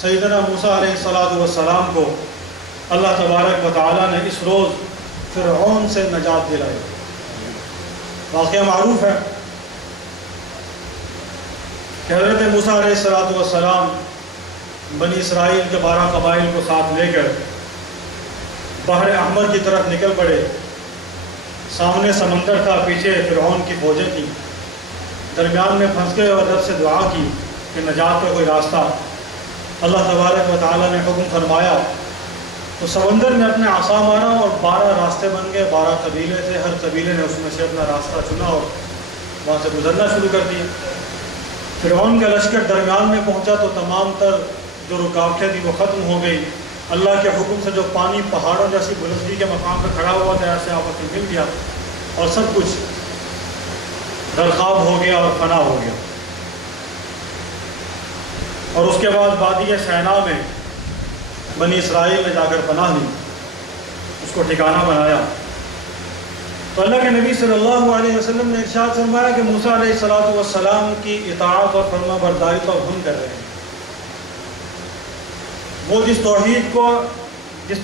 سیدنا موسیٰ علیہ السلام کو اللہ تبارک و تعالیٰ نے اس روز فرعون سے نجات دلائی۔ واقعہ معروف ہے کہ حضرت موسیٰ علیہ السلام بنی اسرائیل کے 12 قبائل کو ساتھ لے کر بحر احمر کی طرف نکل پڑے۔ سامنے سمندر تھا، پیچھے فرعون کی فوجیں تھیں، درمیان میں پھنس گئے اور رب سے دعا کی کہ نجات کا کوئی راستہ۔ اللہ تبارک و تعالیٰ نے حکم فرمایا تو سمندر میں اپنے عصا مارا اور 12 راستے بن گئے۔ 12 قبیلے تھے، ہر قبیلے نے اس میں سے اپنا راستہ چنا اور وہاں سے گزرنا شروع کر دیا۔ فرعون کا لشکر درمیان میں پہنچا تو تمام تر جو رکاوٹیں تھیں وہ ختم ہو گئی۔ اللہ کے حکم سے جو پانی پہاڑوں جیسی بلندی کے مقام پر کھڑا ہوا تھا ایسے آپس میں مل گیا اور سب کچھ درخاب ہو گیا اور فنا ہو گیا۔ اور اس کے بعد وادی سینا میں بنی اسرائیل نے جا کر پناہ لی، اس کو ٹھکانہ بنایا۔ تو اللہ کے نبی صلی اللہ علیہ وسلم نے ارشاد فرمایا کہ موسیٰ علیہ السلام کی اطاعت اور فرما برداری تو اب ہم کر رہے ہیں۔ وہ جس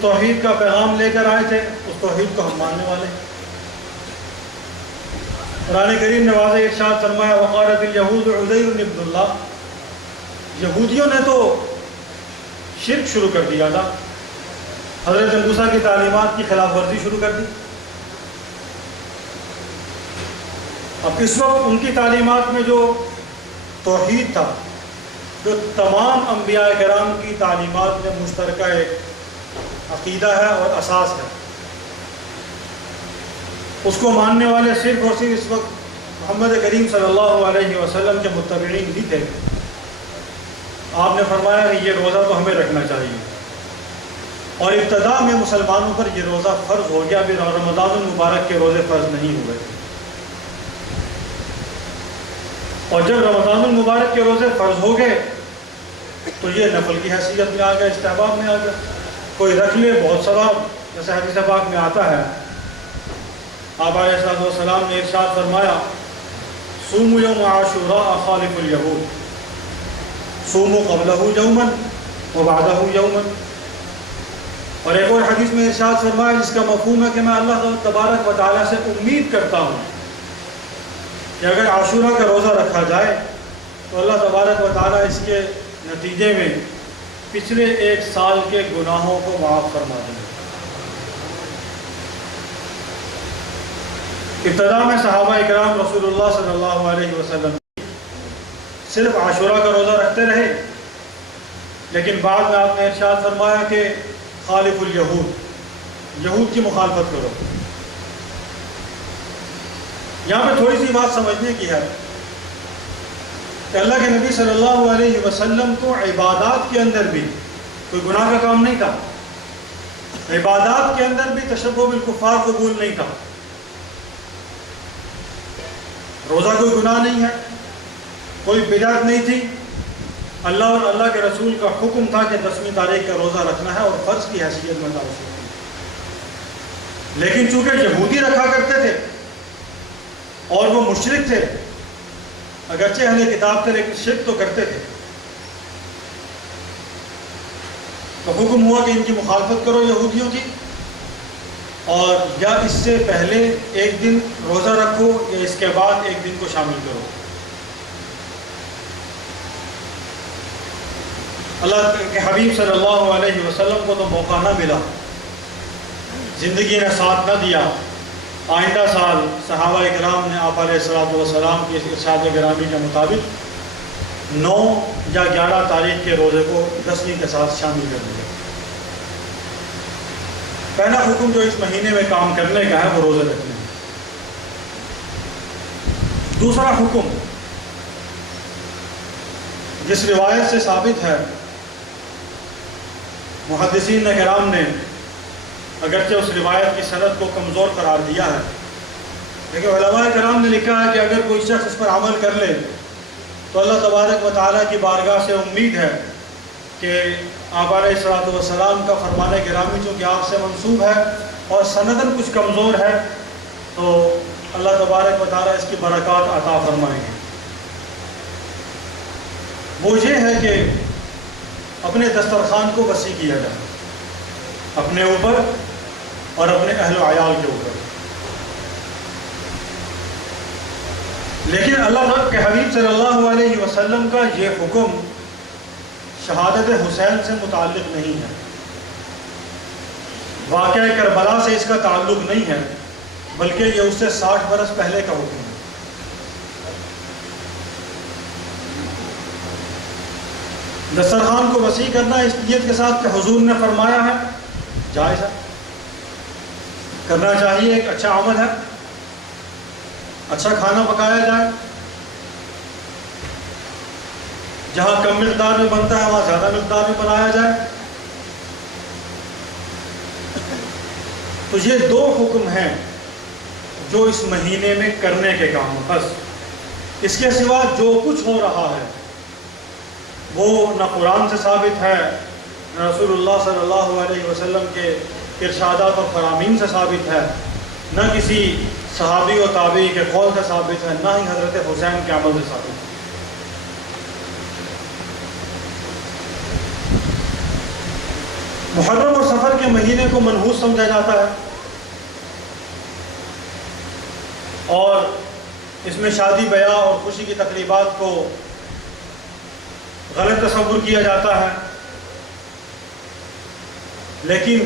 توحید کا پیغام لے کر آئے تھے اس توحید کو ہم ماننے والے ہیں۔ قرآن کریم نے واضح ارشاد فرمایا وقالت الیہود عزیر ابن اللہ، یہودیوں نے تو شرک شروع کر دیا تھا، حضرت موسیٰ کی تعلیمات کی خلاف ورزی شروع کر دی۔ اب اس وقت ان کی تعلیمات میں جو توحید تھا، جو تمام انبیاء کرام کی تعلیمات میں مشترکہ ایک عقیدہ ہے اور اساس ہے، اس کو ماننے والے صرف اور صرف اس وقت محمد کریم صلی اللہ علیہ وسلم کے متبعین بھی تھے۔ آپ نے فرمایا کہ یہ روزہ تو ہمیں رکھنا چاہیے، اور ابتدا میں مسلمانوں پر یہ روزہ فرض ہو گیا، ابھی رمضان المبارک کے روزے فرض نہیں ہوئے تھے، اور جب رمضان المبارک کے روزے فرض ہو گئے تو یہ نفل کی حیثیت میں آ گیا، استحباب میں آ گیا۔ کوئی رکھ لے بہت ثواب، جیسے حدیث پاک میں آتا ہے، آپ علیہ السلام نے ارشاد فرمایا صوموا یوم عاشوراء خالف الیہود، صوموا قبلہ یوما وبعدہ یوما۔ اور ایک اور حدیث میں ارشاد فرمایا جس کا مفہوم ہے کہ میں اللہ تبارک و تعالیٰ سے امید کرتا ہوں کہ اگر عاشورہ کا روزہ رکھا جائے تو اللہ تبارک و تعالیٰ اس کے نتیجے میں پچھلے 1 سال کے گناہوں کو معاف فرما دیں۔ ابتدا میں صحابہ اکرام رسول اللہ صلی اللہ علیہ وسلم صرف عاشورہ کا روزہ رکھتے رہے، لیکن بعد میں آپ نے ارشاد فرمایا کہ خالف الیہود، یہود کی مخالفت کرو۔ یہاں پہ تھوڑی سی بات سمجھنے کی ہے کہ اللہ کے نبی صلی اللہ علیہ وسلم کو عبادات کے اندر بھی کوئی گناہ کا کام نہیں تھا، عبادات کے اندر بھی تشبہ بالکفار قبول نہیں تھا۔ روزہ کوئی گناہ نہیں ہے، کوئی بدعت نہیں تھی، اللہ اور اللہ کے رسول کا حکم تھا کہ 10ویں تاریخ کا روزہ رکھنا ہے اور فرض کی حیثیت میں تھا اس وقت۔ لیکن چونکہ یہودی رکھا کرتے تھے اور وہ مشرک تھے، اگرچہ اہل کتاب تھے لیکن شرک تو کرتے تھے، تو حکم ہوا کہ ان کی مخالفت کرو یہودیوں کی، اور یا اس سے پہلے 1 دن روزہ رکھو یا اس کے بعد 1 دن کو شامل کرو۔ اللہ کے حبیب صلی اللہ علیہ وسلم کو تو موقع نہ ملا، زندگی نے ساتھ نہ دیا۔ آئندہ سال صحابہ کرام نے آپ علیہ السلام کی ارشاد گرامی کے مطابق 9 یا 11 تاریخ کے روزے کو 10ویں کے ساتھ شامل کر دیا۔ پہلا حکم جو اس مہینے میں کام کرنے کا ہے وہ روزے رکھنے ہیں۔ دوسرا حکم جس روایت سے ثابت ہے، محدثین کرام نے اگرچہ اس روایت کی سند کو کمزور قرار دیا ہے، لیکن علماء کرام نے لکھا ہے کہ اگر کوئی شخص اس پر عمل کر لے تو اللہ تبارک و تعالیٰ کی بارگاہ سے امید ہے کہ آپ علیہ السلام کا فرمان گرامی چونکہ آپ سے منسوب ہے اور سنداً کچھ کمزور ہے، تو اللہ تبارک و تعالیٰ اس کی برکات عطا فرمائیں گے۔ وہ یہ ہے کہ اپنے دسترخوان کو وسیع کیا جائے، اپنے اوپر اور اپنے اہل و عیال کے اوپر۔ لیکن اللہ کے حبیب صلی اللہ علیہ وسلم کا یہ حکم شہادت حسین سے متعلق نہیں ہے، واقعہ کربلا سے اس کا تعلق نہیں ہے، بلکہ یہ اس سے 60 برس پہلے کا حکم ہے۔ دسترخوان کو وسیع کرنا اس نیت کے ساتھ کہ حضور نے فرمایا ہے، جائز ہے، کرنا چاہیے، ایک اچھا عمل ہے، اچھا کھانا پکایا جائے، جہاں کم مقدار میں بنتا ہے وہاں زیادہ مقدار میں بنایا جائے۔ تو یہ 2 حکم ہیں جو اس مہینے میں کرنے کے کام، بس اس کے سوا جو کچھ ہو رہا ہے وہ نہ قرآن سے ثابت ہے، نہ رسول اللہ صلی اللہ علیہ وسلم کے ارشادات اور فرامین سے ثابت ہے، نہ کسی صحابی و تابعی کے قول سے ثابت ہے، نہ ہی حضرت حسین کے عمل سے ثابت ہے۔ محرم اور سفر کے مہینے کو منحوس سمجھا جاتا ہے، اور اس میں شادی بیاہ اور خوشی کی تقریبات کو غلط تصور کیا جاتا ہے۔ لیکن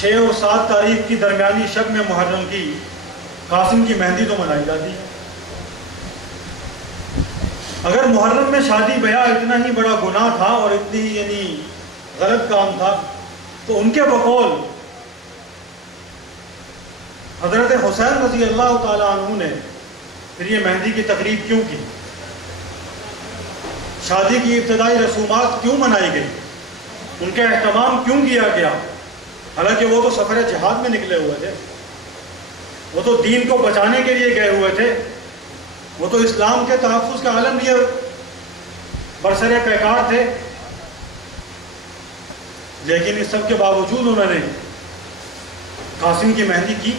6 اور 7 تاریخ کی درمیانی شب میں محرم کی قاسم کی مہندی تو منائی جاتی ہے۔ اگر محرم میں شادی بیاہ اتنا ہی بڑا گناہ تھا اور اتنی یعنی غلط کام تھا، تو ان کے بقول حضرت حسین رضی اللہ تعالیٰ عنہ نے پھر یہ مہندی کی تقریب کیوں کی؟ شادی کی ابتدائی رسومات کیوں منائی گئی؟ ان کا اہتمام کیوں کیا گیا؟ حالانکہ وہ تو سفر جہاد میں نکلے ہوئے تھے، وہ تو دین کو بچانے کے لیے گئے ہوئے تھے، وہ تو اسلام کے تحفظ کا عالم لیے برسر پیکار تھے۔ لیکن اس سب کے باوجود انہوں نے قاسم کی مہندی کی۔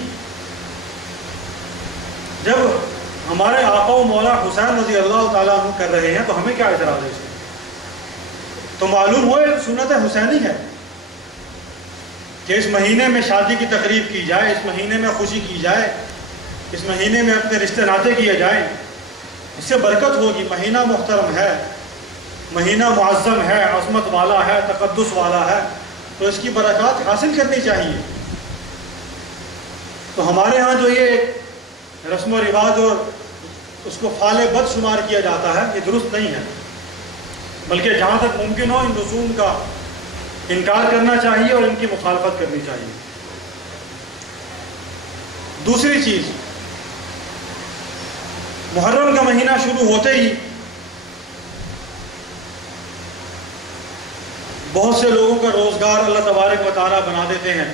جب ہمارے آقا و مولا حسین رضی اللہ تعالیٰ عنہ کر رہے ہیں تو ہمیں کیا اعتراض ہے اس میں؟ تو معلوم ہو یہ سنت حسینی ہے کہ اس مہینے میں شادی کی تقریب کی جائے، اس مہینے میں خوشی کی جائے، اس مہینے میں اپنے رشتے ناطے کیے جائیں، اس سے برکت ہوگی۔ مہینہ محترم ہے، مہینہ معظم ہے، عظمت والا ہے، تقدس والا ہے، تو اس کی برکات حاصل کرنی چاہیے۔ تو ہمارے ہاں جو یہ رسم و رواج اور اس کو فعل بد شمار کیا جاتا ہے، یہ درست نہیں ہے، بلکہ جہاں تک ممکن ہو ان رسوم کا انکار کرنا چاہیے اور ان کی مخالفت کرنی چاہیے۔ دوسری چیز، محرم کا مہینہ شروع ہوتے ہی بہت سے لوگوں کا روزگار اللہ تبارک و تعالیٰ بنا دیتے ہیں۔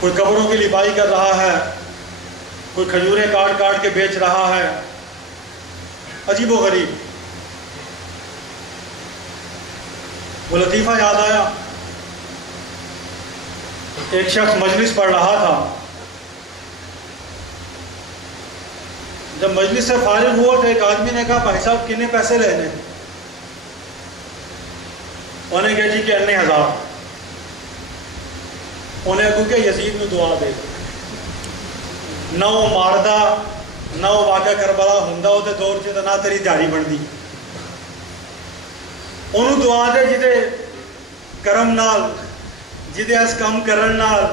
کوئی قبروں کی لپائی کر رہا ہے، کوئی کھجوریں کاٹ کاٹ کے بیچ رہا ہے، عجیب و غریب۔ وہ لطیفہ یاد آیا، ایک شخص مجلس پڑھ رہا تھا، جب مجلس سے فارغ ہوا تو ایک آدمی نے کہا بھائی صاحب کتنے پیسے لینے؟ انہوں نے کہا جی کہ 9,000۔ انہیں کہا کہ یزید میں دعا دے، نہ وہ ماردہ نہ وہ واقعہ کربلا ہوندا وہ دور چ نہ تیری دیہڑی بنتی، انہوں دعا دے جہدے کرم نال، جہدے اس کام کرن نال،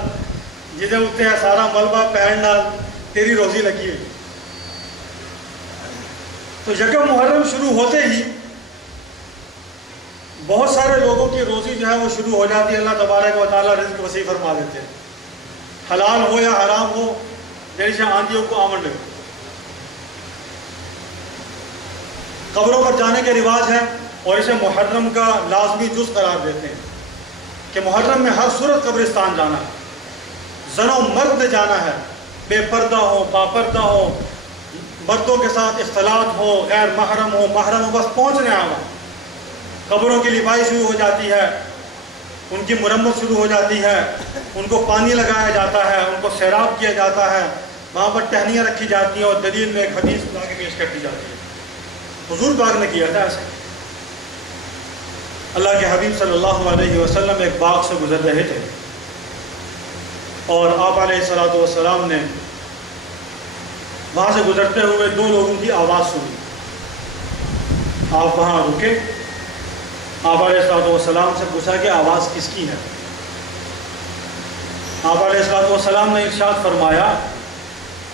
جہدے اتنے سارا ملبہ پہن نال تیری روزی لگی ہوئی۔ تو یکم محرم شروع ہوتے ہی بہت سارے لوگوں کی روزی جو ہے وہ شروع ہو جاتی ہے۔ اللہ تبارک و تعالیٰ رزق وسیع فرما دیتے ہیں، حلال ہو یا حرام ہو، جیسے آندھیوں کو آمن لگے۔ قبروں پر جانے کے رواج ہے اور اسے محرم کا لازمی جز قرار دیتے ہیں کہ محرم میں ہر صورت قبرستان جانا ہے، زن و مرد نے جانا ہے، بے پردہ ہو با پردہ ہو، مردوں کے ساتھ اختلاط ہو، غیر محرم ہو، محرم ہو، بس پہنچنے آنا۔ قبروں کی لپائی شروع ہو جاتی ہے، ان کی مرمت شروع ہو جاتی ہے، ان کو پانی لگایا جاتا ہے، ان کو سیراب کیا جاتا ہے، وہاں پر ٹہنیاں رکھی جاتی ہیں اور دلیل میں ایک حدیث لا کے پیش کر دی جاتی ہے۔ حضور پاک نے کیا تھا ایسے. اللہ کے حبیب صلی اللہ علیہ وسلم ایک باغ سے گزر رہے تھے اور آپ علیہ الصلوۃ والسلام نے وہاں سے گزرتے ہوئے دو لوگوں کی آواز سنی. آپ وہاں رکے. آپ علیہ الصلوۃ والسلام سے پوچھا کہ آواز کس کی ہے؟ آپ علیہ الصلوۃ والسلام نے ارشاد فرمایا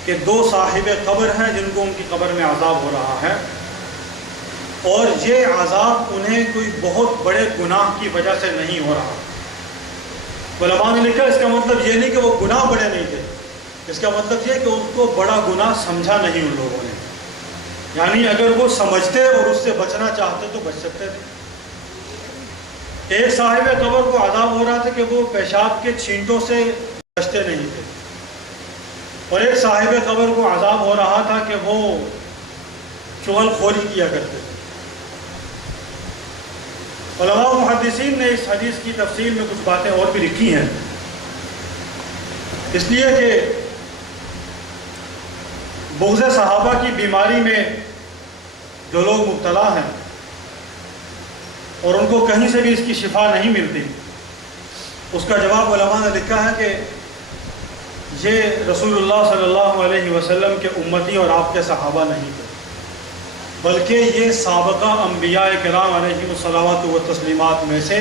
کہ دو صاحب قبر ہیں جن کو ان کی قبر میں عذاب ہو رہا ہے، اور یہ عذاب انہیں کوئی بہت بڑے گناہ کی وجہ سے نہیں ہو رہا. علماء نے لکھا اس کا مطلب یہ نہیں کہ وہ گناہ بڑے نہیں تھے، اس کا مطلب یہ کہ اس کو بڑا گناہ سمجھا نہیں ان لوگوں نے. یعنی اگر وہ سمجھتے اور اس سے بچنا چاہتے تو بچ سکتے تھے. ایک صاحب قبر کو عذاب ہو رہا تھا کہ وہ پیشاب کے چھینٹوں سے بچتے نہیں تھے، اور ایک صاحب قبر کو عذاب ہو رہا تھا کہ وہ چغل خوری کیا کرتے تھے. علماء محدثین نے اس حدیث کی تفصیل میں کچھ باتیں اور بھی لکھی ہیں، اس لیے کہ بغض صحابہ کی بیماری میں جو لوگ مبتلا ہیں اور ان کو کہیں سے بھی اس کی شفا نہیں ملتی، اس کا جواب علماء نے لکھا ہے کہ یہ رسول اللہ صلی اللہ علیہ وسلم کے امتی اور آپ کے صحابہ نہیں تھے، بلکہ یہ سابقہ انبیاء کرام علیہ الصلوات و تسلیمات میں سے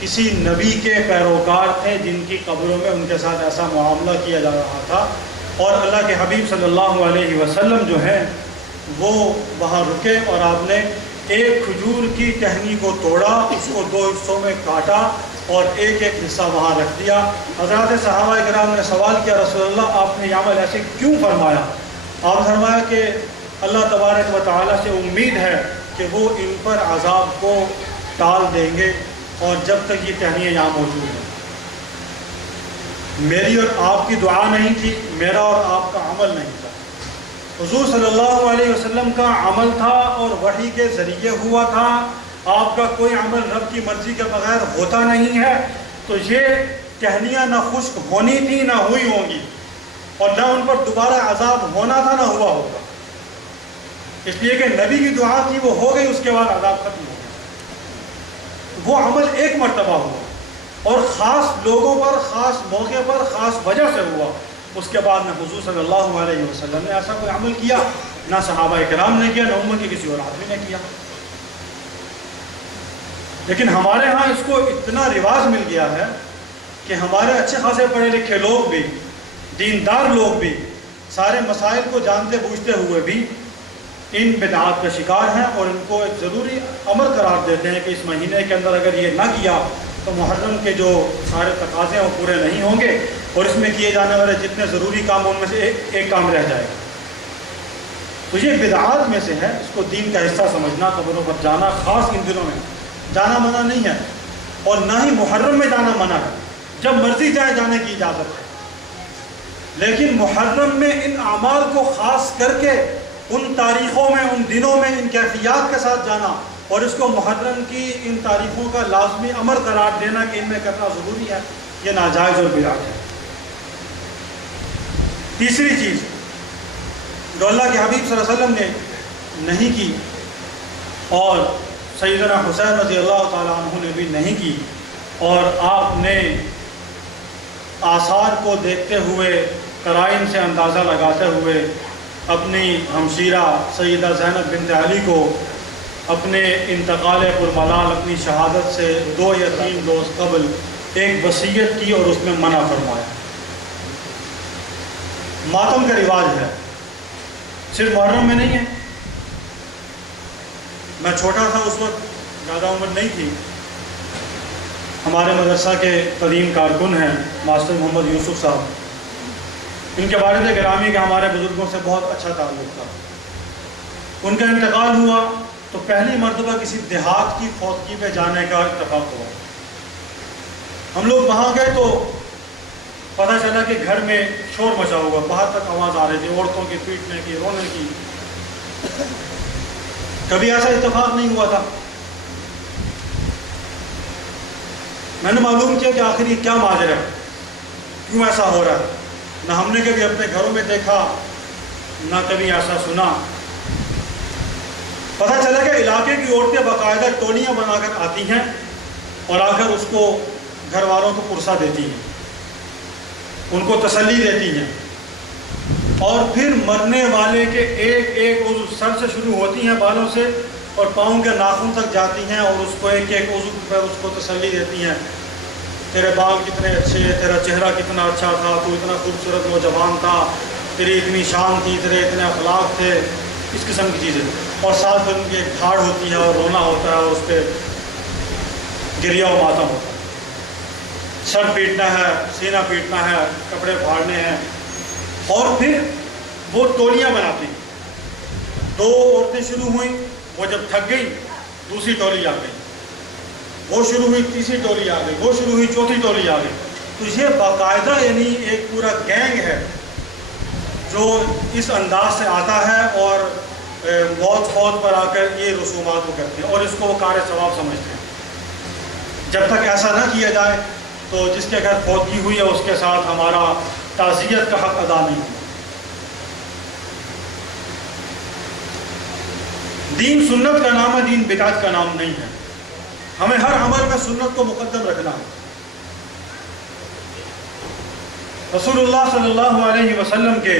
کسی نبی کے پیروکار تھے جن کی قبروں میں ان کے ساتھ ایسا معاملہ کیا جا رہا تھا. اور اللہ کے حبیب صلی اللہ علیہ وسلم جو ہیں وہ وہاں رکے اور آپ نے ایک کھجور کی ٹہنی کو توڑا، اس کو دو حصوں میں کاٹا اور ایک ایک حصہ وہاں رکھ دیا. حضرات صحابہ کرام نے سوال کیا، رسول اللہ آپ نے یہ عمل ایسے کیوں فرمایا؟ آپ نے فرمایا کہ اللہ تبارک و تعالیٰ سے امید ہے کہ وہ ان پر عذاب کو ٹال دیں گے اور جب تک یہ ٹہنیاں یہاں موجود ہیں. میری اور آپ کی دعا نہیں تھی، میرا اور آپ کا عمل نہیں تھا. حضور صلی اللہ علیہ وسلم کا عمل تھا اور وحی کے ذریعے ہوا تھا. آپ کا کوئی عمل رب کی مرضی کے بغیر ہوتا نہیں ہے. تو یہ ٹہنیاں نہ خشک ہونی تھی نہ ہوئی ہوں گی، اور نہ ان پر دوبارہ عذاب ہونا تھا نہ ہوا ہوگا. اس لیے کہ نبی کی دعا تھی، وہ ہو گئی، اس کے بعد عذاب ختم ہو گیا. وہ عمل ایک مرتبہ ہوا اور خاص لوگوں پر، خاص موقع پر، خاص وجہ سے ہوا. اس کے بعد نہ حضور صلی اللہ علیہ وسلم نے ایسا کوئی عمل کیا، نہ صحابہ کرام نے کیا، نہ امت کے کسی اور آدمی نے کیا. لیکن ہمارے ہاں اس کو اتنا رواج مل گیا ہے کہ ہمارے اچھے خاصے پڑھے لکھے لوگ بھی، دیندار لوگ بھی، سارے مسائل کو جانتے بوجھتے ہوئے بھی ان بدعات کا شکار ہیں اور ان کو ایک ضروری امر قرار دیتے ہیں کہ اس مہینے کے اندر اگر یہ نہ کیا تو محرم کے جو سارے تقاضے ہیں وہ پورے نہیں ہوں گے اور اس میں کیے جانے والے جتنے ضروری کام ان میں سے ایک کام رہ جائے گا. تو یہ بدعات میں سے ہے. اس کو دین کا حصہ سمجھنا، قبروں پر جانا، خاص ان دنوں میں جانا منع نہیں ہے، اور نہ ہی محرم میں جانا منع ہے. جب مرضی جائے جانے کی اجازت ہے، لیکن محرم میں ان اعمال کو خاص کر کے ان تاریخوں میں، ان دنوں میں ان کیفیات کے ساتھ جانا اور اس کو محرم کی ان تاریخوں کا لازمی امر قرار دینا کہ ان میں کرنا ضروری ہے، یہ ناجائز اور بدعت ہے. تیسری چیز جو اللہ کے حبیب صلی اللہ علیہ وسلم نے نہیں کی اور سیدنا حسین رضی اللہ تعالیٰ عنہ نے بھی نہیں کی، اور آپ نے آثار کو دیکھتے ہوئے، قرائن سے اندازہ لگاتے ہوئے اپنی ہمشیرہ سیدہ زینب بنت علی کو اپنے انتقال پرملال، اپنی شہادت سے 2 یا 3 روز قبل ایک وصیت کی اور اس میں منع فرمایا. ماتم کا رواج ہے، صرف محرم میں نہیں ہے. میں چھوٹا تھا اس وقت، زیادہ عمر نہیں تھی. ہمارے مدرسہ کے قدیم کارکن ہیں ماسٹر محمد یوسف صاحب، ان کے والد گرامی کا ہمارے بزرگوں سے بہت اچھا تعلق تھا. ان کا انتقال ہوا تو پہلی مرتبہ کسی دیہات کی فوتگی پہ جانے کا اتفاق ہوا. ہم لوگ وہاں گئے تو پتہ چلا کہ گھر میں شور مچا ہوا، باہر تک آواز آ رہی تھی، عورتوں کی پیٹنے کی، رونے کی. کبھی ایسا اتفاق نہیں ہوا تھا. میں نے معلوم کیا کہ آخر یہ کیا ماجرا ہے، کیوں ایسا ہو رہا ہے. نہ ہم نے کبھی اپنے گھروں میں دیکھا، نہ کبھی ایسا سنا. پتہ چلا کہ علاقے کی عورتیں باقاعدہ ٹولیاں بنا کر آتی ہیں اور آ کر اس کو گھر والوں کو پرسا دیتی ہیں، ان کو تسلی دیتی ہیں، اور پھر مرنے والے کے ایک ایک عضو سر سے شروع ہوتی ہیں بالوں سے اور پاؤں کے ناخن تک جاتی ہیں اور اس کو ایک ایک عضو پر اس کو تسلی دیتی ہیں، تیرے بال کتنے اچھے، تیرا چہرہ کتنا اچھا تھا، تو اتنا خوبصورت نوجوان تھا، تیری اتنی شان تھی، تیرے اتنے اخلاق تھے، اس قسم کی چیزیں، اور ساتھ ان کی ایک دھاڑ ہوتی ہے اور رونا ہوتا ہے اور اس پہ گریہ و ماتم ہوتا ہے، سر پیٹنا ہے، سینہ پیٹنا ہے، کپڑے پھاڑنے ہیں، اور پھر وہ ٹولیاں بناتی ہیں۔ 2 عورتیں شروع ہوئیں، وہ جب تھک گئی دوسری ٹولی آ گئی، وہ شروع ہوئی تیسری ٹولی آ گئی، وہ شروع ہوئی چوتھی ٹولی آ گئی۔ تو یہ باقاعدہ یعنی ایک پورا گینگ ہے جو اس انداز سے آتا ہے اور موت فوت پر آ کر یہ رسومات وہ کرتے ہیں اور اس کو وہ کار ثواب سمجھتے ہیں۔ جب تک ایسا نہ کیا جائے تو جس کے گھر فوتگی ہوئی ہے اس کے ساتھ ہمارا تعزیت کا حق ادا نہیں ہے۔ دین سنت کا نام ہے، دین بدعت کا نام نہیں ہے۔ ہمیں ہر عمل میں سنت کو مقدم رکھنا ہے۔ رسول اللہ صلی اللہ علیہ وسلم کے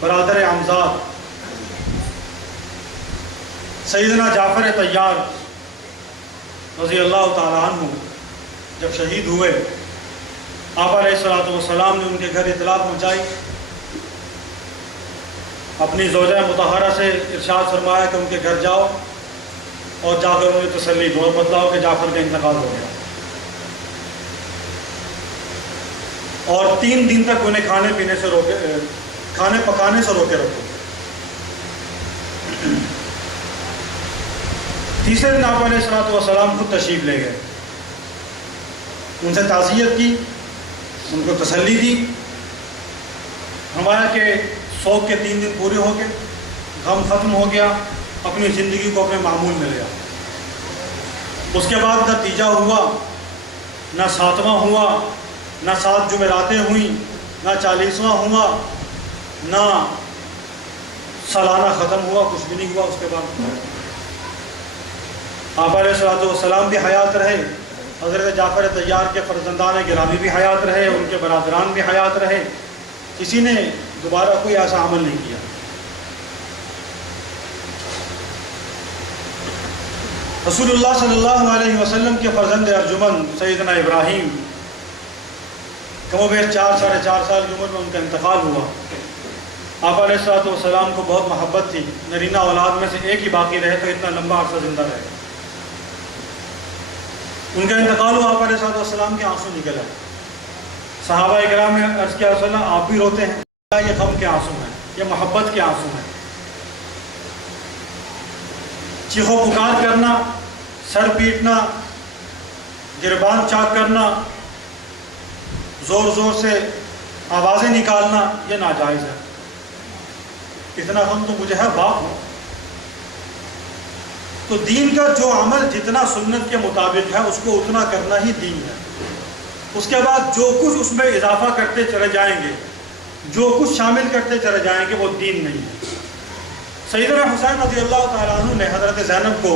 برادر عمزاد سیدنا جعفر طیار رضی اللہ تعالیٰ عنہ جب شہید ہوئے، آپ علیہ الصلوۃ والسلام نے ان کے گھر اطلاع پہنچائی، اپنی زوجہ مطہرہ سے ارشاد فرمایا کہ ان کے گھر جاؤ اور جا کر انہیں تسلی دو، بتلاؤ کہ جعفر کا انتقال ہو گیا، اور 3 دن تک انہیں کھانے پکانے سے روکے رکھو۔ تیسرے دن آپ علیہ الصلوۃ والسلام خود تشریف لے گئے، ان سے تعزیت کی، ان کو تسلی دی، ہمارا کہ سوگ کے 3 دن پورے ہو گئے، غم ختم ہو گیا، اپنی زندگی کو اپنے معمول میں لیا۔ اس کے بعد نہ تیجا ہوا، نہ 7واں ہوا، نہ 7 جمعراتیں ہوئیں، نہ 40واں ہوا، نہ سالانہ ختم ہوا، کچھ بھی نہیں ہوا۔ اس کے بعد آپ علیہ الصلوۃ والسلام بھی حیات رہے، حضرت جعفر طیار کے فرزندان گرامی بھی حیات رہے، ان کے برادران بھی حیات رہے، کسی نے دوبارہ کوئی ایسا عمل نہیں کیا۔ رسول اللہ صلی اللہ علیہ وسلم کے فرزند ارجمند سیدنا ابراہیم کم و بیش 4 ساڑھے 4 سال کی عمر میں ان کا انتقال ہوا۔ آپ علیہ الصلوۃ والسلام کو بہت محبت تھی، نرینہ اولاد میں سے ایک ہی باقی رہے تو اتنا لمبا عرصہ زندہ رہے۔ ان کا انتقال ہوا، آپ علیہ الصلوۃ والسلام کے آنسو نکل آئے۔ صحابہ کرام نے عرض کیا رسول اللہ آپ بھی روتے ہیں؟ یہ غم کے آنسو ہیں، یہ محبت کے آنسو ہیں۔ چیخو پکار کرنا، سر پیٹنا، گربان چاک کرنا، زور زور سے آوازیں نکالنا، یہ ناجائز ہے۔ اتنا غم تو مجھے ہے باپ ہو۔ تو دین کا جو عمل جتنا سنت کے مطابق ہے اس کو اتنا کرنا ہی دین ہے۔ اس کے بعد جو کچھ اس میں اضافہ کرتے چلے جائیں گے، جو کچھ شامل کرتے چلے جائیں گے، وہ دین نہیں ہے۔ سیدنا حسین رضی اللہ تعالیٰ عنہ نے حضرت زینب کو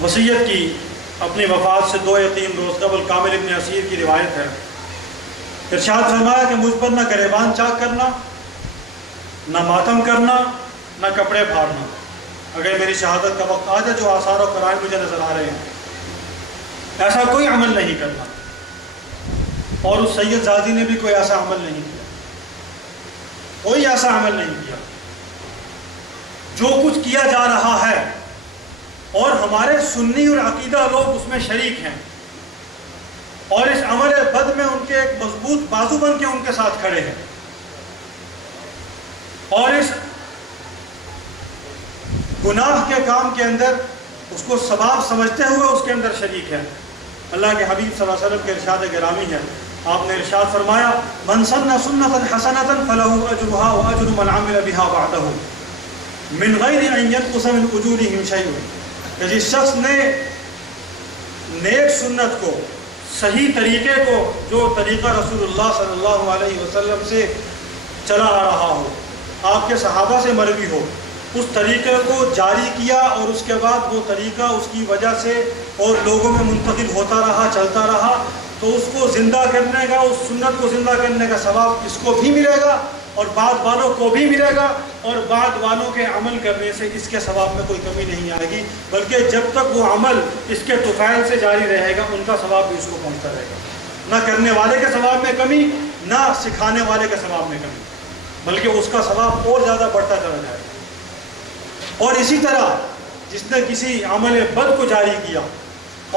وصیت کی، اپنی وفات سے 2 یا 3 روز قبل، کامل ابن اسیر کی روایت ہے، ارشاد فرمایا کہ مجھ پر نہ گریبان چاک کرنا، نہ ماتم کرنا، نہ کپڑے پھاڑنا، اگر میری شہادت کا وقت آ جائے جو آثار و قرائن مجھے نظر آ رہے ہیں، ایسا کوئی عمل نہیں کرنا۔ اور اس سید زادی نے بھی کوئی ایسا عمل نہیں کیا، کوئی ایسا عمل نہیں کیا۔ جو کچھ کیا جا رہا ہے اور ہمارے سنی اور عقیدہ لوگ اس میں شریک ہیں، اور اس عمل بد میں ان کے ایک مضبوط بازو بن کے ان کے ساتھ کھڑے ہیں، اور اس گناہ کے کام کے اندر اس کو ثواب سمجھتے ہوئے اس کے اندر شریک ہے۔ اللہ کے حبیب صلی اللہ علیہ وسلم کے ارشاد گرامی ہے، آپ نے ارشاد فرمایا من سن سنة حسنة فله اجرها واجر من عمل بها بعده من غیر ان ينقص من اجورهم شيء، کہ جس شخص نے نیک سنت کو، صحیح طریقے کو، جو طریقہ رسول اللہ صلی اللہ علیہ وسلم سے چلا آ رہا ہو، آپ کے صحابہ سے مروی ہو، اس طریقے کو جاری کیا اور اس کے بعد وہ طریقہ اس کی وجہ سے اور لوگوں میں منتقل ہوتا رہا، چلتا رہا، تو اس کو زندہ کرنے کا، اس سنت کو زندہ کرنے کا ثواب اس کو بھی ملے گا اور بعد والوں کو بھی ملے گا، اور بعد والوں کے عمل کرنے سے اس کے ثواب میں کوئی کمی نہیں آئے گی، بلکہ جب تک وہ عمل اس کے طفیل سے جاری رہے گا ان کا ثواب بھی اس کو پہنچتا رہے گا۔ نہ کرنے والے کے ثواب میں کمی، نہ سکھانے والے کے ثواب میں کمی، بلکہ اس کا ثواب اور زیادہ بڑھتا چلا جائے گا۔ اور اسی طرح جس نے کسی عمل بد کو جاری کیا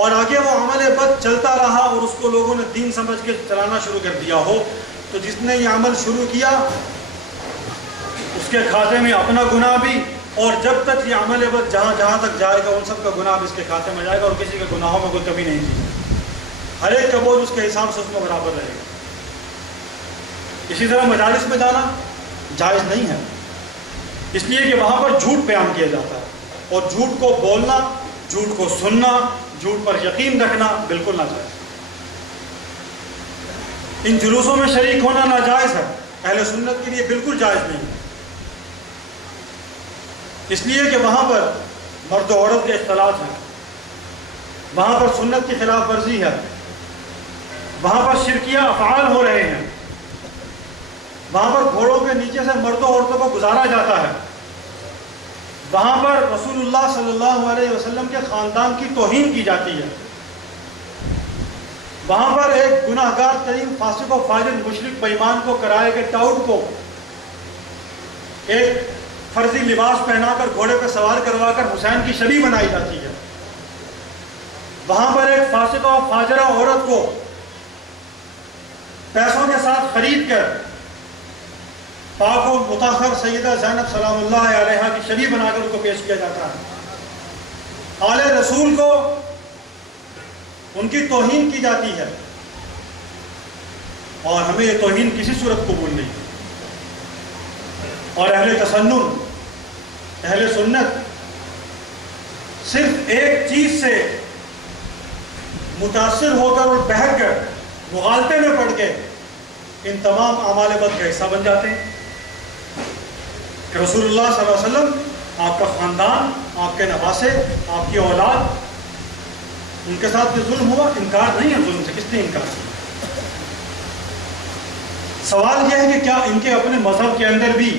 اور آگے وہ عمل بد چلتا رہا اور اس کو لوگوں نے دین سمجھ کے چلانا شروع کر دیا ہو، تو جس نے یہ عمل شروع کیا اس کے کھاتے میں اپنا گناہ بھی، اور جب تک یہ عمل بد جہاں جہاں تک جائے گا ان سب کا گناہ بھی اس کے کھاتے میں جائے گا، اور کسی کے گناہوں میں کوئی کمی نہیں کی، ہر ایک کا بوجھ اس کے حساب سے اس میں برابر رہے گا۔ اسی طرح مجالس میں جانا جائز نہیں ہے، اس لیے کہ وہاں پر جھوٹ بیان کیا جاتا ہے، اور جھوٹ کو بولنا، جھوٹ کو سننا، جھوٹ پر یقین رکھنا بالکل ناجائز۔ ان جلوسوں میں شریک ہونا ناجائز ہے، اہل سنت کے لیے بالکل جائز نہیں، اس لیے کہ وہاں پر مرد و عورت کے اختلاط ہیں، وہاں پر سنت کی خلاف ورزی ہے، وہاں پر شرکیہ افعال ہو رہے ہیں، وہاں پر گھوڑوں کے نیچے سے مردوں عورتوں کو گزارا جاتا ہے، وہاں پر رسول اللہ صلی اللہ علیہ وسلم کے خاندان کی توہین کی جاتی ہے، وہاں پر ایک گناہ گار ترین فاسق و فاجر مشرک بے ایمان کو کرائے کے ٹاؤٹ کو ایک فرضی لباس پہنا کر گھوڑے پہ سوار کروا کر حسین کی شبیہ بنائی جاتی ہے، وہاں پر ایک فاسقہ و فاجرہ عورت کو پیسوں کے ساتھ خرید کر پاک و مطہر سیدہ زینب سلام اللہ علیہا کی شبیہ بنا کر ان کو پیش کیا جاتا ہے، آل رسول کو ان کی توہین کی جاتی ہے، اور ہمیں یہ توہین کسی صورت قبول نہیں۔ اور اہل تسنن، اہل سنت صرف ایک چیز سے متاثر ہو کر اور بہک کر مغالطے میں پڑ کے ان تمام اعمال بد کا حصہ بن جاتے ہیں کہ رسول اللہ صلی اللہ علیہ وسلم، آپ کا خاندان، آپ کے نواسے، آپ کی اولاد، ان کے ساتھ ظلم ہوا، انکار نہیں ہے ظلم سے، کس نے انکار کیا؟ سوال یہ ہے کہ کیا ان کے اپنے مذہب کے اندر بھی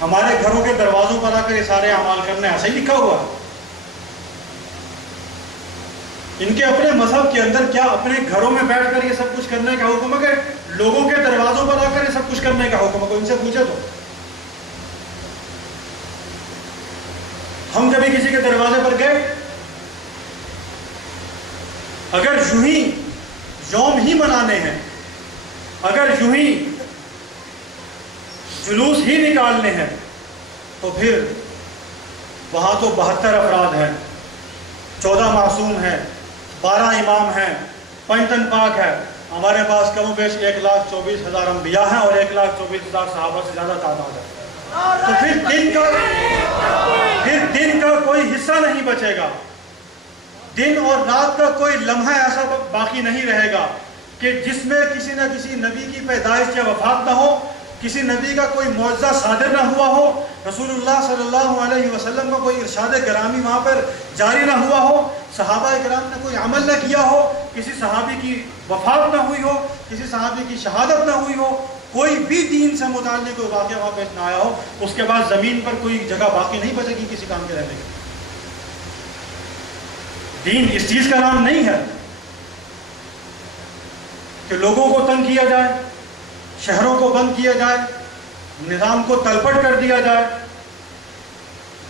ہمارے گھروں کے دروازوں پر آ کر یہ سارے اعمال کرنے ایسا ہی لکھا ہوا ہے؟ ان کے اپنے مذہب کے اندر کیا اپنے گھروں میں بیٹھ کر یہ سب کچھ کرنے کا حکم ہے کہ لوگوں کے دروازوں پر آ کر یہ سب کچھ کرنے کا حکم ہے؟ کوئی ان سے پوچھے تو ہم کبھی کسی کے دروازے پر گئے؟ اگر یوں ہی یوم ہی منانے ہیں، اگر یوں ہی جلوس ہی نکالنے ہیں، تو پھر وہاں تو 72 افراد ہیں، 14 معصوم ہیں، 12 امام ہیں، 5 تن پاک ہے، ہمارے پاس کم و بیش 1,24,000 انبیاء ہیں اور 1,24,000 صحابہ سے زیادہ تعداد ہے، تو پھر دن کا کوئی حصہ نہیں بچے گا، دن اور رات کا کوئی لمحہ ایسا باقی نہیں رہے گا کہ جس میں کسی نہ کسی نبی کی پیدائش یا وفات نہ ہو، کسی نبی کا کوئی معجزہ صادر نہ ہوا ہو، رسول اللہ صلی اللہ علیہ وسلم کا کوئی ارشاد گرامی وہاں پر جاری نہ ہوا ہو، صحابہ کرام نے کوئی عمل نہ کیا ہو، کسی صحابی کی وفات نہ ہوئی ہو، کسی صحابی کی شہادت نہ ہوئی ہو، کوئی بھی دین سے متعلق کوئی واقعہ وہاں پیش نہ آیا ہو، اس کے بعد زمین پر کوئی جگہ باقی نہیں بچے گی کسی کام کے رہنے کی۔ دین اس چیز کا نام نہیں ہے کہ لوگوں کو تنگ کیا جائے، شہروں کو بند کیا جائے، نظام کو تلپٹ کر دیا جائے۔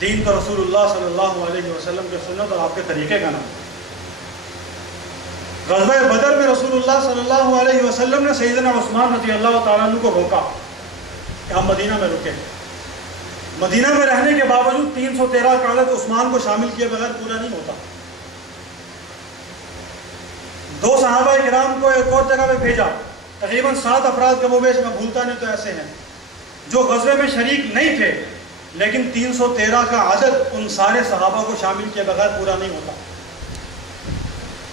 دین تو رسول اللہ صلی اللہ علیہ وسلم کے سنت اور آپ کے طریقے کا نام۔ غزوہ بدر میں رسول اللہ صلی اللہ علیہ وسلم نے سیدنا عثمان رضی اللہ تعالیٰ عنہ کو روکا کہ ہم مدینہ میں رکیں۔ مدینہ میں رہنے کے باوجود 313 کا عدد عثمان کو شامل کیے بغیر پورا نہیں ہوتا۔ 2 صحابہ کرام کو ایک اور جگہ پہ بھیجا، تقریباً 7 افراد کم و بیش، میں بھولتا نہیں تو ایسے ہیں جو غزوے میں شریک نہیں تھے، لیکن 313 کا عدد ان سارے صحابہ کو شامل کیے بغیر پورا نہیں ہوتا۔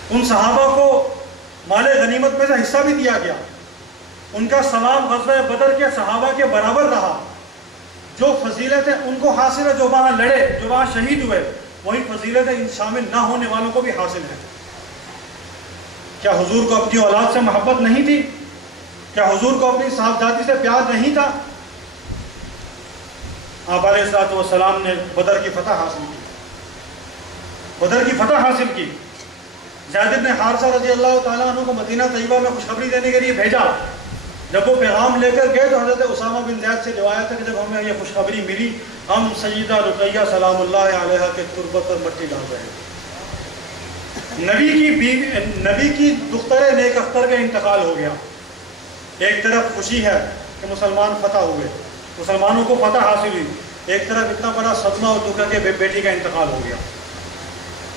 ان صحابہ کو مال غنیمت میں سے حصہ بھی دیا گیا، ان کا ثواب غزوہ بدر کے صحابہ کے برابر رہا، جو فضیلتیں ان کو حاصل ہے جو وہاں لڑے، جو وہاں شہید ہوئے، وہی فضیلتیں ان شامل نہ ہونے والوں کو بھی حاصل ہیں۔ کیا حضور کو اپنی اولاد سے محبت نہیں تھی؟ کیا حضور کو اپنی صحابزادی سے پیار نہیں تھا؟ آپ علیہ الصلوۃ والسلام نے بدر کی فتح حاصل کی، بدر کی فتح حاصل کی۔ زید بن حارثہ رضی اللہ تعالیٰ عنہ کو مدینہ طیبہ میں خوشخبری دینے کے لیے بھیجا۔ جب وہ پیغام لے کر گئے تو حضرت اسامہ بن زید سے روایت ہے کہ جب ہمیں یہ خوشخبری ملی، ہم سیدہ رقیہ سلام اللہ علیہا کے تربت پر مٹی ڈال رہے ہیں۔ نبی کی دختر نیک اختر کا انتقال ہو گیا۔ ایک طرف خوشی ہے کہ مسلمان فتح ہوئے، مسلمانوں کو فتح حاصل ہوئی، ایک طرف اتنا بڑا صدمہ اور دکھ ہے کہ بیٹی کا انتقال ہو گیا۔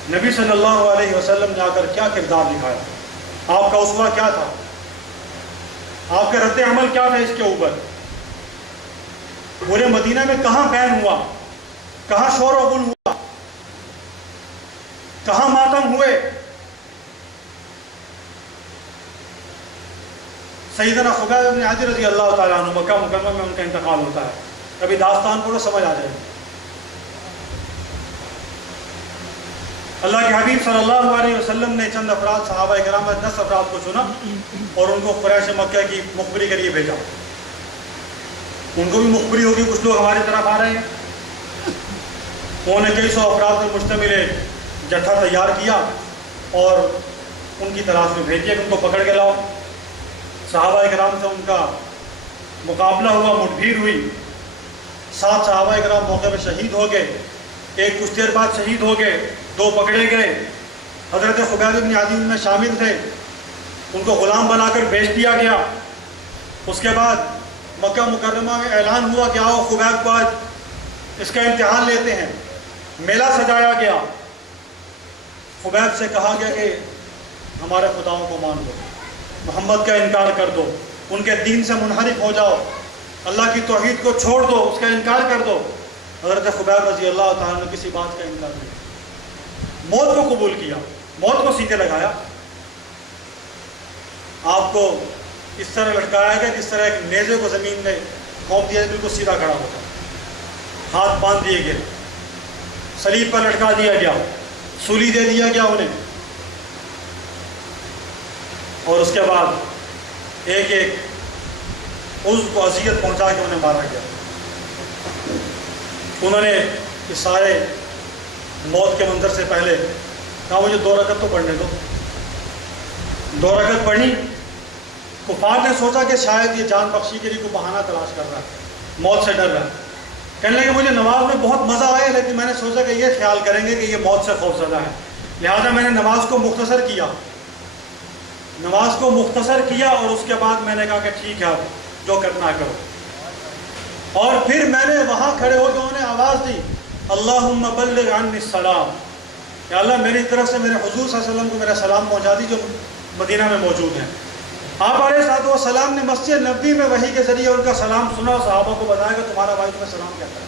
نبی صلی اللہ علیہ وسلم نے آ کر کیا کردار دکھایا؟ آپ کا اسوہ کیا تھا؟ آپ کا رد عمل کیا تھا اس کے اوپر؟ پورے مدینہ میں کہاں بین ہوا، کہاں شور و غل ہوا، کہاں ماتم ہوئے؟ سیدنا خبیب بن عدی رضی اللہ تعالیٰ عنہ، مکہ مکرمہ میں ان کا انتقال ہوتا ہے۔ کبھی داستان پڑھو سمجھ آ جائے۔ اللہ کے حبیب صلی اللہ علیہ وسلم نے چند افراد صحابہ کرام میں 10 افراد کو چنا اور ان کو قریش مکہ کی مخبری کے لیے بھیجا۔ ان کو بھی مخبری ہوگی کچھ لوگ ہماری طرف آ رہے ہیں۔ انہوں نے کئی سو افراد پر مشتمل جتھا تیار کیا اور ان کی تلاش میں بھیج دیا کہ ان کو پکڑ کے لاؤ۔ صحابہ کرام سے ان کا مقابلہ ہوا، مٹبھیر ہوئی۔ 7 صحابہ کرام موقع پہ شہید ہو گئے، ایک کچھ دیر بعد شہید ہو گئے، 2 پکڑے گئے۔ حضرت خبیب بن عدی ان میں شامل تھے، ان کو غلام بنا کر بیچ دیا گیا۔ اس کے بعد مکہ مکرمہ میں اعلان ہوا کہ آؤ خبیب کو آج اس کا امتحان لیتے ہیں۔ میلہ سجایا گیا، خبیب سے کہا گیا کہ ہمارے خداؤں کو مان لو، محمد کا انکار کر دو، ان کے دین سے منحرف ہو جاؤ، اللہ کی توحید کو چھوڑ دو، اس کا انکار کر دو۔ حضرت خبیب رضی اللہ تعالیٰ نے کسی بات کا انکار نہیں، موت کو قبول کیا، موت کو سیدھے لگایا۔ آپ کو اس طرح لٹکایا گیا جس طرح ایک نیزے کو زمین میں گھونپ دیا، بالکل سیدھا کھڑا ہوتا، ہاتھ باندھ دیے گئے، صلیب پر لٹکا دیا گیا، سولی دے دیا گیا انہیں، اور اس کے بعد ایک ایک عضو کو اذیت پہنچا کے انہیں مارا گیا۔ انہوں نے اس سارے موت کے منظر سے پہلے کہا مجھے 2 رکعت تو پڑھنے دو۔ 2 رکعت پڑھی۔ کفار نے سوچا کہ شاید یہ جان بخشی کے لیے کوئی بہانہ تلاش کر رہا ہے، موت سے ڈر رہا ہے۔ کہنے لگے مجھے نماز میں بہت مزہ آیا، لیکن میں نے سوچا کہ یہ خیال کریں گے کہ یہ موت سے خوف زدہ ہے، لہذا میں نے نماز کو مختصر کیا، نماز کو مختصر کیا، اور اس کے بعد میں نے کہا کہ ٹھیک ہے جو کرنا کرو۔ اور پھر میں نے وہاں کھڑے ہو کے انہوں نے آواز دی اللہم بلغ عنی السلام، کہ اللہ میری طرف سے میرے حضور صلی اللہ علیہ وسلم کو میرا سلام پہنچا دی جو مدینہ میں موجود ہیں۔ آپ علیہ الصلوۃ والسلام نے مسجد نبوی میں وحی کے ذریعے ان کا سلام سنا اور صحابہ کو بتایا کہ تمہارا بھائی تمہیں سلام کہتا ہے۔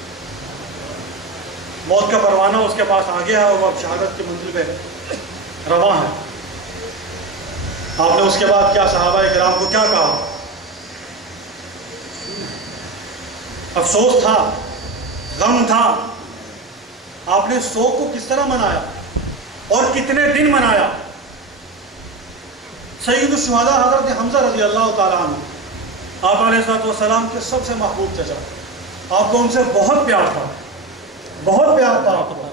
موت کا پروانہ اس کے پاس آ گیا ہے اور وہ اب شہادت کی منزل پہ رواں ہے۔ آپ نے اس کے بعد کیا صحابہ کرام کو کیا کہا؟ افسوس تھا، غم تھا۔ آپ نے سوگ کو کس طرح منایا اور کتنے دن منایا؟ سید الشہداء حضرت حمزہ رضی اللہ تعالیٰ عنہ، آپ علیہ الصلوۃ والسلام کے سب سے محبوب چچا، آپ کو ان سے بہت پیار تھا، بہت پیار تھا آپ کو۔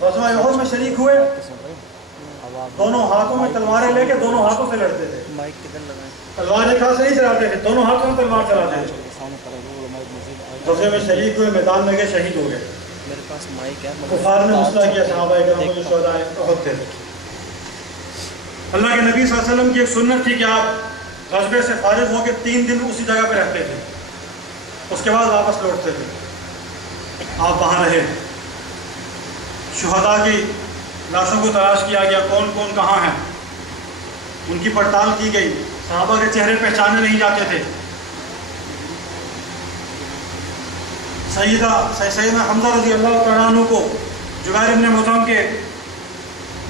غزوہ احد میں شریک ہوئے، دونوں ہاتھوں میں تلواریں لے کے دونوں ہاتھوں سے لڑتے تھے، تلوار ایک ہاتھ سے نہیں چلاتے تھے، دونوں ہاتھوں میں تلوار چلاتے تھے۔ غزوے میں شریک ہوئے، میدان میں گئے، شہید ہو گئے۔ کفار نے مسئلہ کیا صحابہ کرام کو، شہداء احد تھے۔ اللہ کے نبی صلی اللہ علیہ وسلم کی ایک سنت تھی کہ آپ غزوے سے فارغ ہو کے 3 دن اسی جگہ پہ رہتے تھے، اس کے بعد واپس لوٹتے تھے۔ آپ وہاں رہے، شہداء کی لاشوں کو تلاش کیا گیا، کون کون کہاں ہیں، ان کی پڑتال کی گئی، صحابہ کے چہرے پہچانے نہیں جاتے تھے۔ سیدنا حمزہ رضی اللہ تعالیٰ عنہ کو جبیر ابن مطعم کے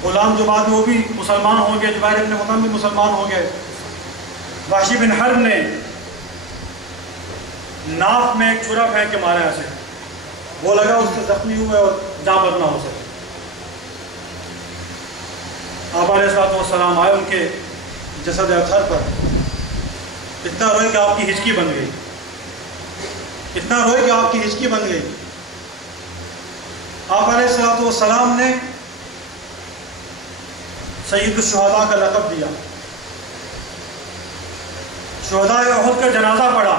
غلام جو بعد میں وہ بھی مسلمان ہو گئے، جبیر ابن مطعم بھی مسلمان ہو گئے۔ وحشی بن حرب نے ناف میں ایک چھرا پھینک کے مارا ایسے، وہ لگا اس سے زخمی ہوئے اور جاں بد نہ ہو سکے۔ آپ علیہ الصلوۃ والسلام آئے ان کے جسد اطہر پر، اتنا روئے کہ آپ کی ہچکی بن گئی، اتنا روئے کہ آپ کی ہچکی بن گئی۔ آپ علیہ الصلوۃ والسلام نے سید الشہداء کا لقب دیا۔ شہداء احد کا جنازہ پڑھا،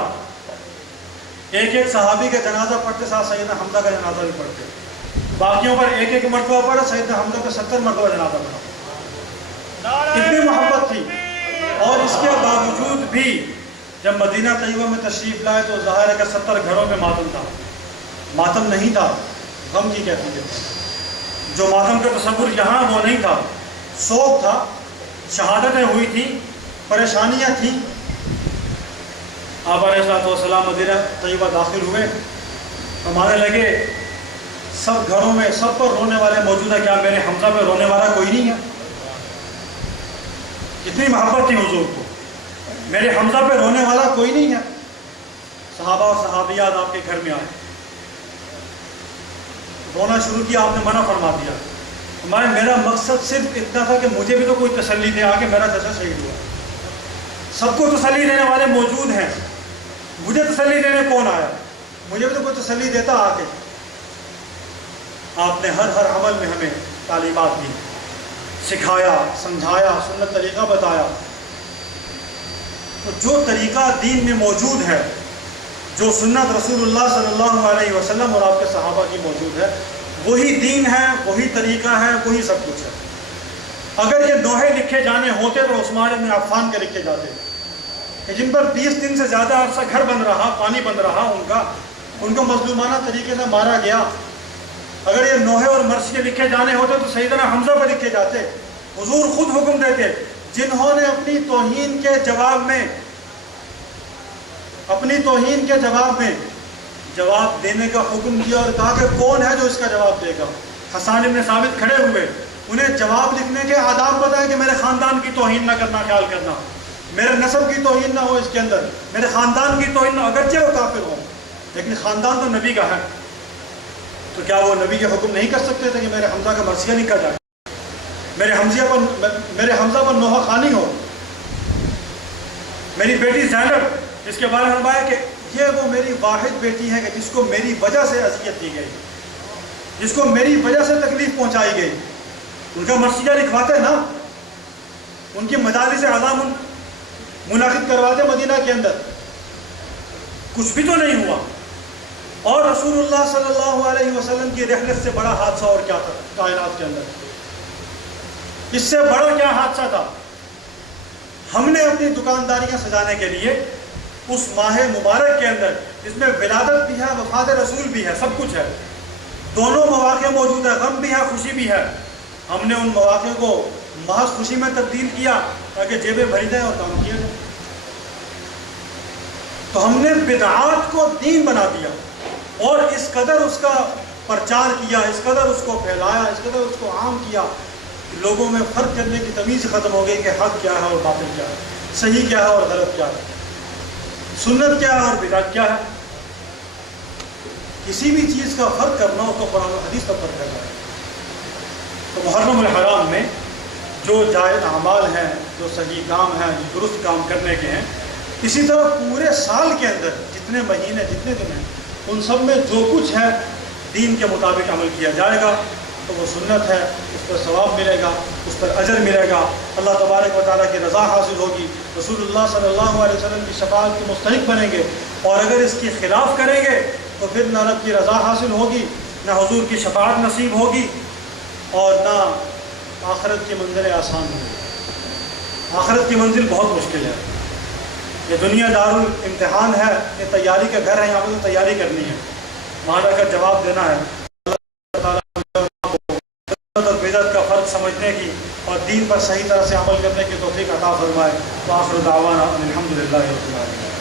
ایک ایک صحابی کا جنازہ پڑھتے ساتھ سیدنا حمزہ کا جنازہ بھی پڑھتے، باقیوں پر ایک ایک مرتبہ پڑھا، سیدنا حمزہ کا 70 مرتبہ جنازہ پڑھا۔ اتنی محبت تھی، اور اس کے باوجود بھی جب مدینہ طیبہ میں تشریف لائے تو ظاہر ہے کہ 70 گھروں میں ماتم تھا۔ ماتم نہیں تھا، غم کی کیفیت تھی۔ جو ماتم کا تصور یہاں وہ نہیں تھا، سوگ تھا، شہادتیں ہوئی تھیں، پریشانیاں تھیں۔ آپ علیہ الصلوۃ والسلام مدینہ طیبہ داخل ہوئے، فرمانے لگے سب گھروں میں سب پر رونے والے موجود ہیں، کیا میرے حمزہ پہ رونے والا کوئی نہیں ہے؟ اتنی محبت تھی حضور کو، میرے حمزہ پہ رونے والا کوئی نہیں ہے۔ صحابہ اور صحابیات آپ کے گھر میں آئے، رونا شروع کیا، آپ نے منع فرما دیا۔ میرا مقصد صرف اتنا تھا کہ مجھے بھی تو کوئی تسلی دے، آگے میرا چچا شہید ہوا، سب کو تسلی دینے والے موجود ہیں، مجھے تسلی دینے کون آیا؟ مجھے بھی تو کوئی تسلی دیتا آ کے۔ آپ نے ہر عمل میں ہمیں تعلیمات دی، سکھایا، سمجھایا، سنت طریقہ بتایا۔ تو جو طریقہ دین میں موجود ہے، جو سنت رسول اللہ صلی اللہ علیہ وسلم اور آپ کے صحابہ کی موجود ہے، وہی دین ہے، وہی طریقہ ہے، وہی سب کچھ ہے۔ اگر یہ دوہے لکھے جانے ہوتے تو عثمان بن عفان کے لکھے جاتے، کہ جن پر 20 دن سے زیادہ عرصہ گھر بن رہا، پانی بن رہا، ان کو مظلومانہ طریقے سے مارا گیا۔ اگر یہ نوحے اور مرثیے لکھے جانے ہوتے تو سیدنا حمزہ پر لکھے جاتے۔ حضور خود حکم دیتے، جنہوں نے اپنی توہین کے جواب میں جواب دینے کا حکم دیا اور کہا کہ کون ہے جو اس کا جواب دے گا؟ حسان بن ثابت کھڑے ہوئے، انہیں جواب لکھنے کے آداب بتائے کہ میرے خاندان کی توہین نہ کرنا، خیال کرنا، میرے نسب کی توہین نہ ہو اس کے اندر، میرے خاندان کی توہین نہ، اگرچہ وہ کافر ہوں لیکن خاندان تو نبی کا ہے۔ تو کیا وہ نبی کے حکم نہیں کر سکتے تھے کہ میرے حمزہ کا مرثیہ لکھا جائے، میرے حمزہ پر نوحہ خوانی ہو؟ میری بیٹی زینب، جس کے بارے میں فرمایا کہ یہ وہ میری واحد بیٹی ہے کہ جس کو میری وجہ سے اذیت دی گئی، جس کو میری وجہ سے تکلیف پہنچائی گئی، ان کا مرثیہ لکھواتے نا، ان کی مجالس اعظام منعقد کرواتے مدینہ کے اندر، کچھ بھی تو نہیں ہوا۔ اور رسول اللہ صلی اللہ علیہ وسلم کی رحلت سے بڑا حادثہ اور کیا تھا کائنات کے اندر؟ اس سے بڑا کیا حادثہ تھا؟ ہم نے اپنی دکانداریاں سجانے کے لیے اس ماہ مبارک کے اندر، جس میں ولادت بھی ہے، وفات رسول بھی ہے، سب کچھ ہے، دونوں مواقع موجود ہے، غم بھی ہے، خوشی بھی ہے، ہم نے ان مواقع کو محض خوشی میں تبدیل کیا تاکہ جیبیں بھری جائیں اور کام کیا جائے۔ تو ہم نے بدعات کو دین بنا دیا اور اس قدر اس کا پرچار کیا، اس قدر اس کو پھیلایا، اس قدر اس کو عام کیا کہ لوگوں میں فرق کرنے کی تمیز ختم ہو گئی کہ حق کیا ہے اور باطل کیا ہے، صحیح کیا ہے اور غلط کیا ہے، سنت کیا ہے اور بدعت کیا ہے۔ کسی بھی چیز کا فرق کرنا ہو تو قرآن و حدیث کا فرق کرنا ہے۔ تو محرم الحرام میں جو جائز اعمال ہیں، جو صحیح کام ہیں، جو درست کام کرنے کے ہیں، اسی طرح پورے سال کے اندر جتنے مہینے، جتنے دن ہیں، ان سب میں جو کچھ ہے دین کے مطابق عمل کیا جائے گا تو وہ سنت ہے، اس پر ثواب ملے گا، اس پر اجر ملے گا، اللہ تبارک و تعالیٰ کی رضا حاصل ہوگی، رسول اللہ صلی اللہ علیہ وسلم کی شفاعت کے مستحق بنیں گے۔ اور اگر اس کی خلاف کریں گے تو پھر نہ رب کی رضا حاصل ہوگی، نہ حضور کی شفاعت نصیب ہوگی، اور نہ آخرت کی منزل آسان ہوگی۔ آخرت کی منزل بہت مشکل ہے، یہ دنیا دارالامتحان ہے، یہ تیاری کا گھر ہے، یہاں پہ تو تیاری کرنی ہے، وہاں جا کر جواب دینا ہے۔ اللہ تعالیٰ اور بدعت کا فرق سمجھنے کی اور دین پر صحیح طرح سے عمل کرنے کی توفیق عطا فرمائے۔ وآخر دعوانا الحمدللہ رب العالمین۔